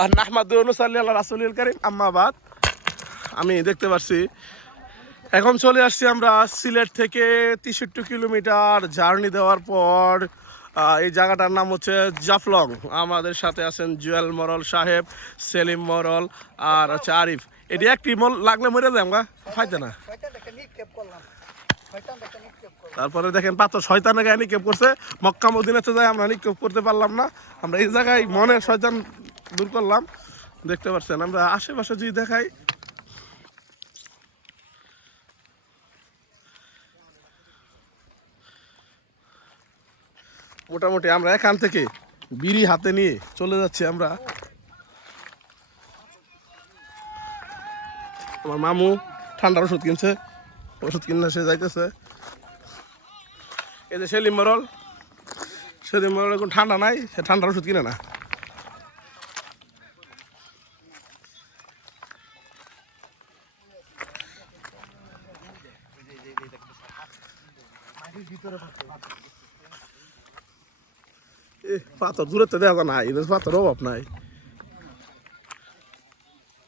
আর নাহমাদু অনুসাল্লি আল্লাহ রাসূলিল কারীম আম্মা বাদ। আমি দেখতে পাচ্ছি এখন চলে আসছি আমরা সিলেট থেকে 63 কিলোমিটার জার্নি দেওয়ার পর এই জায়গাটার নাম হচ্ছে জাফলং। আমাদের সাথে আছেন জুয়েল মরল সাহেব, সেলিম মরল আর হচ্ছে আরিফ। এটি একটি মল লাগলে মরে যায় আমরা ফাইতে না। তারপরে দেখেন পাথর শয়তানের গায়ে নিক্ষেপ করছে, মক্কা মদিনাতে যায় আমরা নিক্ষেপ করতে পারলাম না। আমরা এই জায়গায় মনের শয়তান দূর করলাম। দেখতে পাচ্ছেন আমরা আশেপাশে যদি দেখাই মোটামুটি আমরা এখান থেকে বিড়ি হাতে নিয়ে চলে যাচ্ছি আমরা। আমার মামু ঠান্ডার ওষুধ কিনছে, ওষুধ কিনলে সে যাইতেছে। এই যে সেলিম মরল এখন ঠান্ডা নাই, সে ঠান্ডার ওষুধ কিনে না। পাথর দূরে তো দেখা নাই, পাথর অভাব নাই।